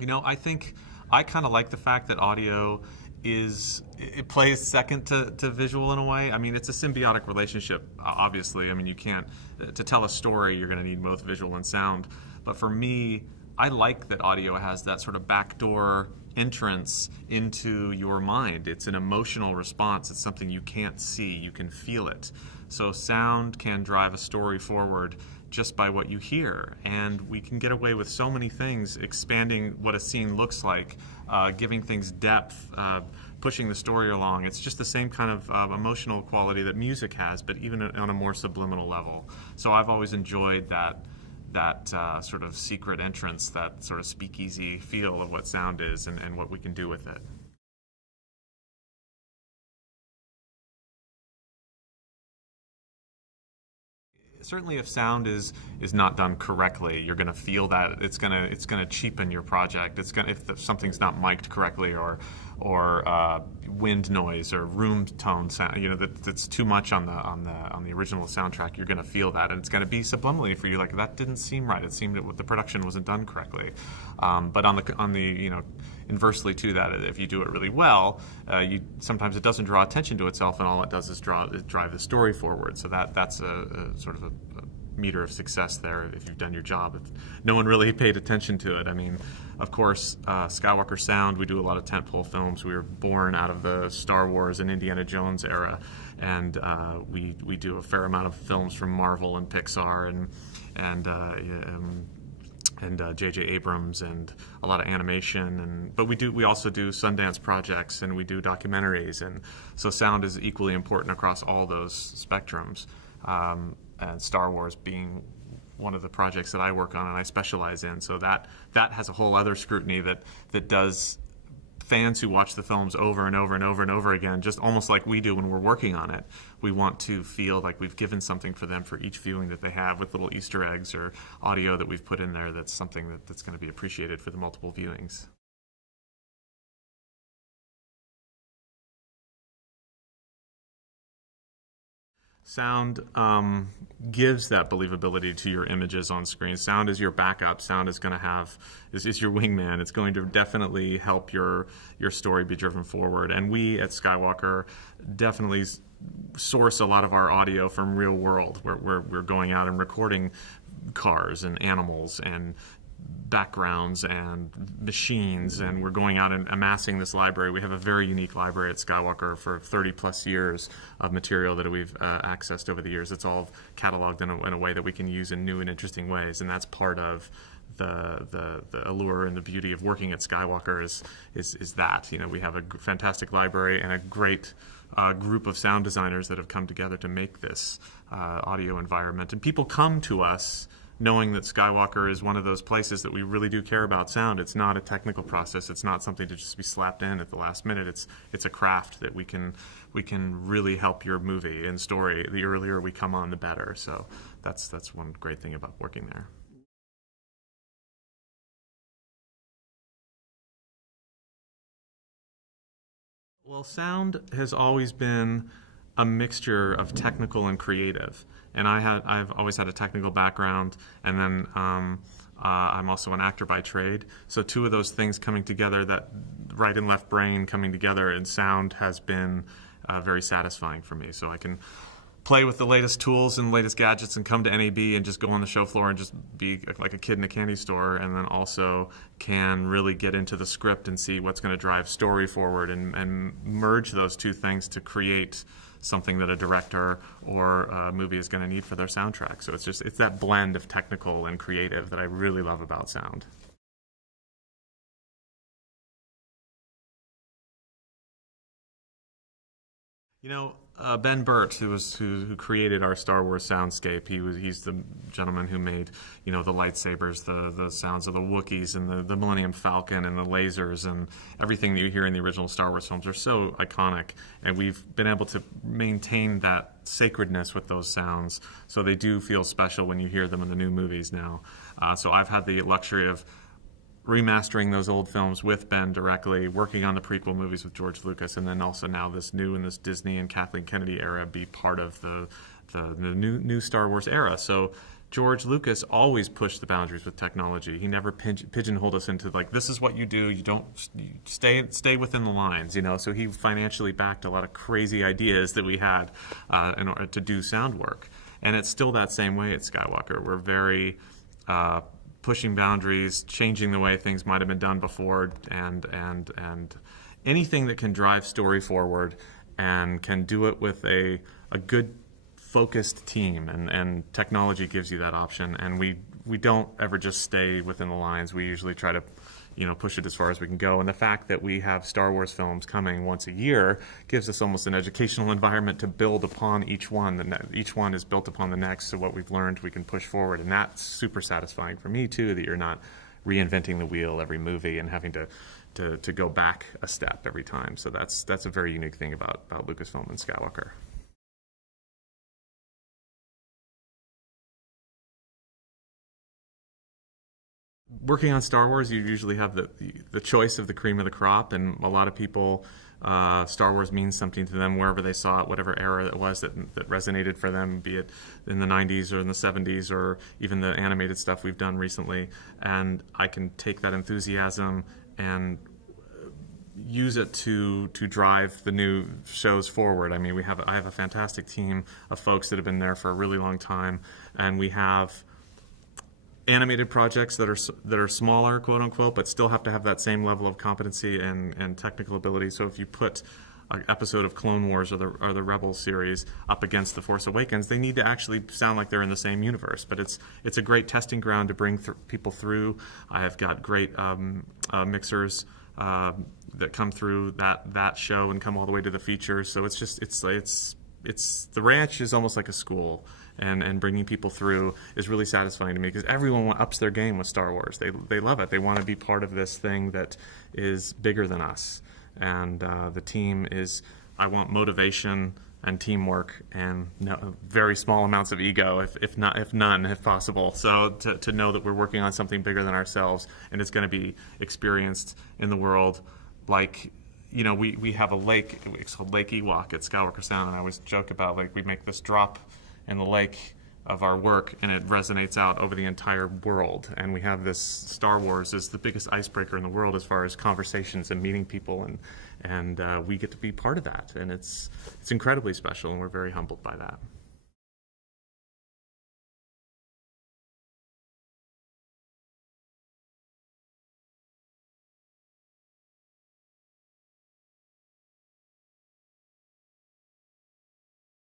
I think I kind of like the fact that audio it plays second to visual in a way. I mean, it's a symbiotic relationship, obviously. I mean, you can't, to tell a story, you're going to need both visual and sound. But for me, I like that audio has that sort of backdoor entrance into your mind. It's an emotional response. It's something you can't see. You can feel it. So sound can drive a story forward just by what you hear. And we can get away with so many things, expanding what a scene looks like, giving things depth, pushing the story along. It's just the same kind of emotional quality that music has, but even on a more subliminal level. So I've always enjoyed that sort of secret entrance, that sort of speakeasy feel of what sound is and what we can do with it. Certainly, if sound is not done correctly, you're going to feel that it's going to cheapen your project. It's going if something's not mic'd correctly, or wind noise or room tone sound, that's too much on the original soundtrack. You're going to feel that, and it's going to be subliminally for you, like that didn't seem right. It seemed that the production wasn't done correctly. But on the inversely to that, if you do it really well, sometimes it doesn't draw attention to itself, and all it does is drive the story forward. So that's a sort of a meter of success there if you've done your job. If no one really paid attention to it. I mean, of course, Skywalker sound, we do a lot of tentpole films. We were born out of the Star Wars and Indiana Jones era, and we do a fair amount of films from Marvel and Pixar and J.J. Abrams, and a lot of animation, but we also do Sundance projects, and we do documentaries, and so sound is equally important across all those spectrums. And Star Wars being one of the projects that I work on and I specialize in, so that has a whole other scrutiny that does fans who watch the films over and over and over and over again, just almost like we do when we're working on it. We want to feel like we've given something for them for each viewing that they have, with little Easter eggs or audio that we've put in there that's something that's going to be appreciated for the multiple viewings. Sound gives that believability to your images on screen. Sound is your backup. Sound is going to is your wingman. It's going to definitely help your story be driven forward. And we at Skywalker definitely source a lot of our audio from real world. We're going out and recording cars and animals and backgrounds and machines, and we're going out and amassing this library. We have a very unique library at Skywalker for 30 plus years of material that we've accessed over the years. It's all cataloged in a way that we can use in new and interesting ways, and that's part of the allure and the beauty of working at Skywalker is that we have a fantastic library and a great group of sound designers that have come together to make this audio environment, and people come to us knowing that Skywalker is one of those places that we really do care about sound. It's not a technical process. It's not something to just be slapped in at the last minute. It's a craft that we can really help your movie and story. The earlier we come on, the better. So that's one great thing about working there. Well, sound has always been a mixture of technical and creative, and I've always had a technical background, and then I'm also an actor by trade. So two of those things coming together, that right and left brain coming together, and sound has been very satisfying for me. So I can play with the latest tools and latest gadgets and come to NAB and just go on the show floor and just be like a kid in a candy store, and then also can really get into the script and see what's going to drive story forward, and merge those two things to create something that a director or a movie is going to need for their soundtrack. So it's that blend of technical and creative that I really love about sound. Ben Burt, who created our Star Wars soundscape, he's the gentleman who made the lightsabers, the sounds of the Wookiees and the Millennium Falcon and the lasers, and everything that you hear in the original Star Wars films are so iconic, and we've been able to maintain that sacredness with those sounds, so they do feel special when you hear them in the new movies now. So I've had the luxury of remastering those old films with Ben directly, working on the prequel movies with George Lucas, and then also now this new in this Disney and Kathleen Kennedy era be part of the new Star Wars era. So George Lucas always pushed the boundaries with technology. He never pigeonholed us into like, this is what you do. You stay within the lines, So he financially backed a lot of crazy ideas that we had in order to do sound work. And it's still that same way at Skywalker. We're very pushing boundaries, changing the way things might have been done before, and anything that can drive story forward and can do it with a good focused team, and technology gives you that option. And we don't ever just stay within the lines. We usually try to push it as far as we can go. And the fact that we have Star Wars films coming once a year gives us almost an educational environment to build upon each one. Each one is built upon the next, so what we've learned we can push forward. And that's super satisfying for me too, that you're not reinventing the wheel every movie and having to go back a step every time. So that's a very unique thing about Lucasfilm and Skywalker. Working on Star Wars, you usually have the choice of the cream of the crop, and a lot of people, Star Wars means something to them wherever they saw it, whatever era it was that resonated for them, be it in the 90s or in the 70s or even the animated stuff we've done recently. And I can take that enthusiasm and use it to drive the new shows forward. I mean, I have a fantastic team of folks that have been there for a really long time, and we have animated projects that are smaller, quote unquote, but still have to have that same level of competency and technical ability. So if you put an episode of Clone Wars or the Rebels series up against The Force Awakens, they need to actually sound like they're in the same universe. But it's a great testing ground to bring people through. I have got great mixers that come through that show and come all the way to the features. So it's the ranch is almost like a school, and bringing people through is really satisfying to me, because everyone ups their game with Star Wars. They love it. They want to be part of this thing that is bigger than us. And the team is, I want motivation and teamwork and very small amounts of ego, if none, if possible. So to know that we're working on something bigger than ourselves, and it's going to be experienced in the world. Like, we have a lake, it's called Lake Ewok at Skywalker Sound, and I always joke about, like, we make this drop in the lake of our work, and it resonates out over the entire world. And we have this, Star Wars is the biggest icebreaker in the world as far as conversations and meeting people, and we get to be part of that. And it's incredibly special, and we're very humbled by that.